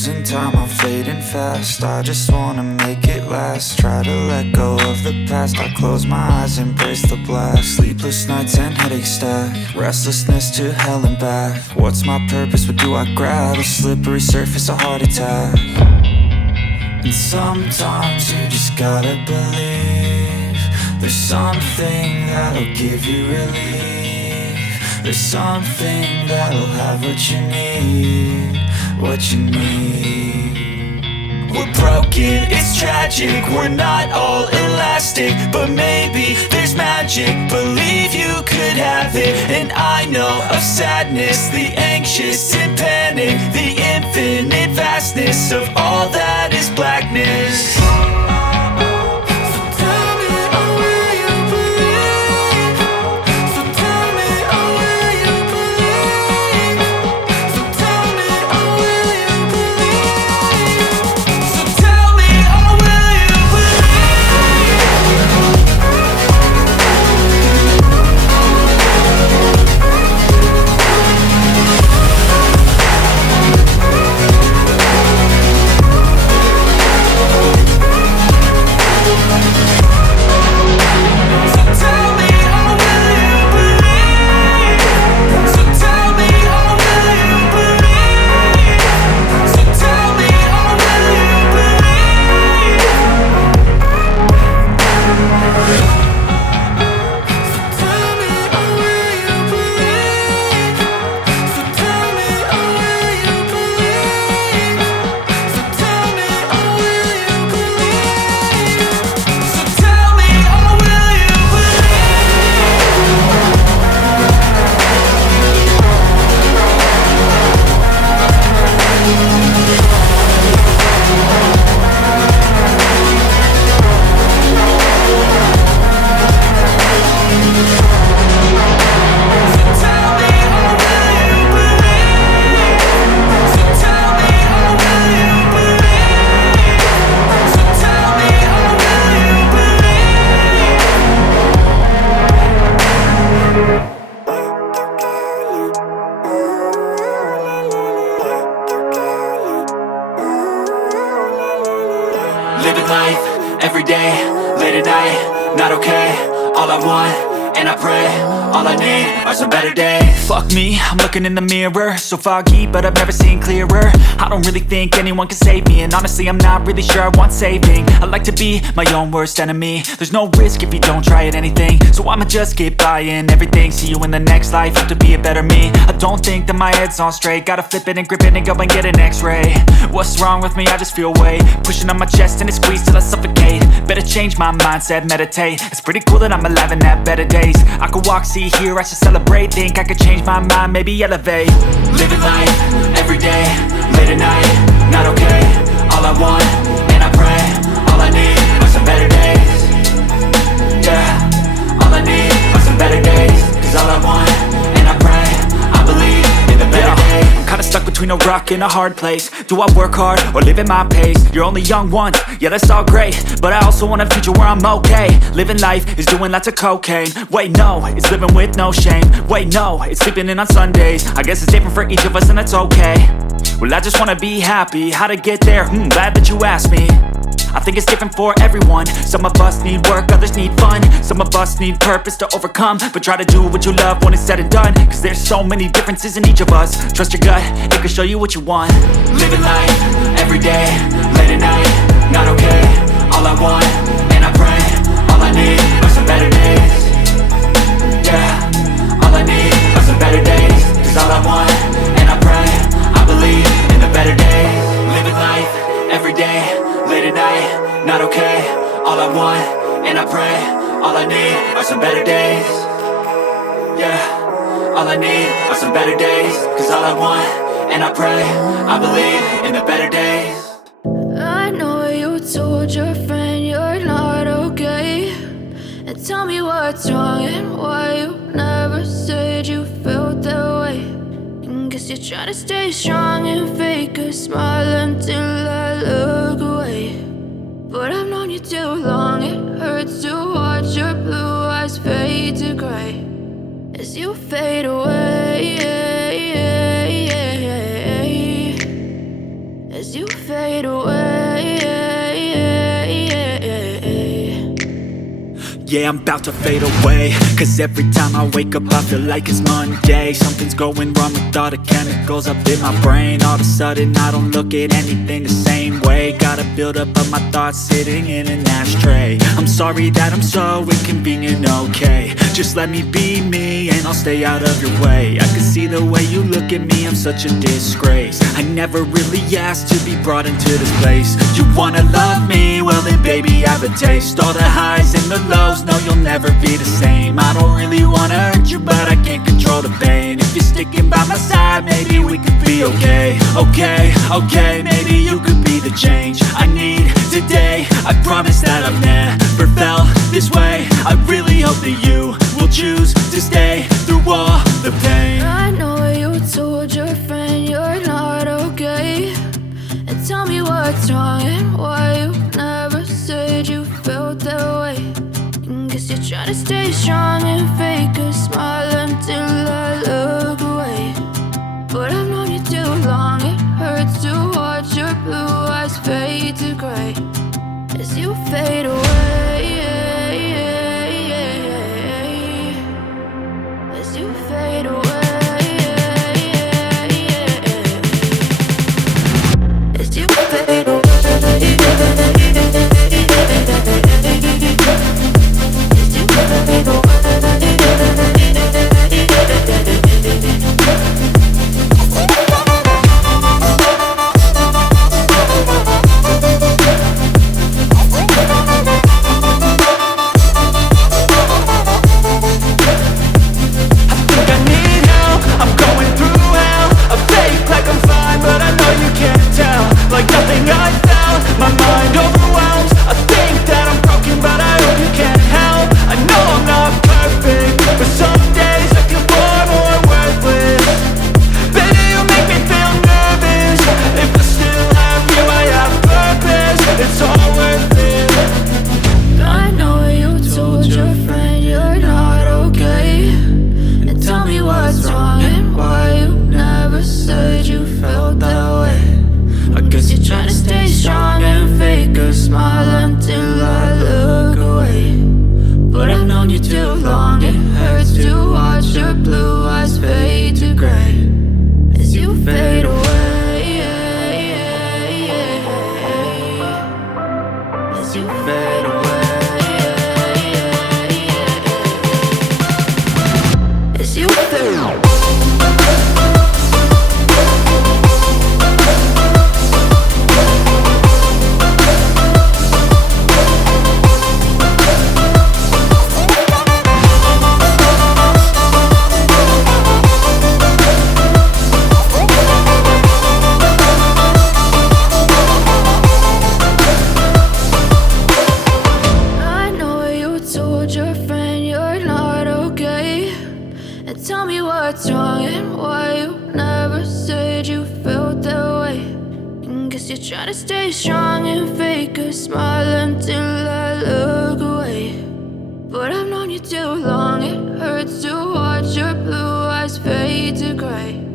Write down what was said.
losing time, I'm fading fast. I just wanna make it last. Try to let go of the past. I close my eyes, embrace the blast. Sleepless nights and headaches stack. Restlessness to hell and back. What's my purpose? What do I grab? A slippery surface, a heart attack. And sometimes you just gotta believe there's something that'll give you relief. There's something that'll have what you need, what you need. We're broken, it's tragic, we're not all elastic, but maybe there's magic. Believe you could have it. And I know of sadness, the anxious and panic, the infinite vastness of all that is blackness. Living life, everyday, late at night, not okay. All I want, and I pray, all I need are some better days. Fuck me, I'm looking in the mirror, so foggy, but I've never seen clearer. I don't really think anyone can save me, and honestly I'm not really sure I want saving. I like to be my own worst enemy. There's no risk if you don't try at anything, so I'ma just get buying everything. See you in the next life, have to be a better me. I don't think that my head's on straight, gotta flip it and grip it and go and get an x-ray. What's wrong with me? I just feel weight pushing on my chest and it squeezes till I suffocate. Better change my mindset, meditate. It's pretty cool that I'm alive and have better days. I could walk, see, hear, I should celebrate. Think I could change my mind, maybe elevate. Living life, everyday, late at night, not okay. All I want, and I pray, all I need are some better days. Yeah, all I need are some better days. Cause all I want, and I pray, I believe in the better days. I'm kinda stuck between a rock and a hard place. Do I work hard or live at my pace? You're only young once, yeah that's all great, but I also want a future where I'm okay. Living life is doing lots of cocaine. Wait no, it's living with no shame. Wait no, it's sleeping in on Sundays. I guess it's different for each of us and that's okay. Well I just wanna be happy, how to get there? Glad that you asked me. I think it's different for everyone. Some of us need work, others need fun. Some of us need purpose to overcome. But try to do what you love when it's said and done. Cause there's so many differences in each of us. Trust your gut, it can show you what you want. Living life, everyday, late at night, not okay. All I want, and I pray, all I need are some better days. Yeah, all I need are some better days. Cause all I want, and I pray, I believe in the better days. Living life, everyday, late at night, not okay. All I want, and I pray, all I need are some better days. Yeah, all I need are some better days. Cause all I want, and I pray, I believe in the better days. I know you told your friend you're not okay, and tell me what's wrong and why you never said you felt that way. And guess you're trying to stay strong and fake a smile until I look away. But I've known you too long, it hurts to watch your blue eyes fade to gray as you fade away, as you yeah, I'm about to fade away. Cause every time I wake up I feel like it's Monday. Something's going wrong with all the chemicals up in my brain. All of a sudden I don't look at anything the same way. Gotta build up of my thoughts sitting in an ashtray. I'm sorry that I'm so inconvenient, okay. Just let me be me and I'll stay out of your way. I can see the way you look at me, I'm such a disgrace. I never really asked to be brought into this place. You wanna love me? Well then baby I have a taste. All the highs and the lows, no you'll never be the same. I don't really wanna hurt you but I can't control the pain. If you're sticking by my side, maybe we could be okay. Okay, maybe you could be the change I need today. I promise that I've never felt this way. I really hope that you will choose to stay through all the pain. I know you told your friend you're not okay, and tell me what's wrong and why you never said you felt that way. Guess you're trying to stay strong and fake a smile until I look away. But I've known you too long, it hurts to watch your blue eyes fade to gray as you fade away. As you fade away. As you fade away. Tell me what's wrong and why you never said you felt that way. Guess you're trying to stay strong and fake a smile until I look away. But I've known you too long, it hurts to watch your blue eyes fade to gray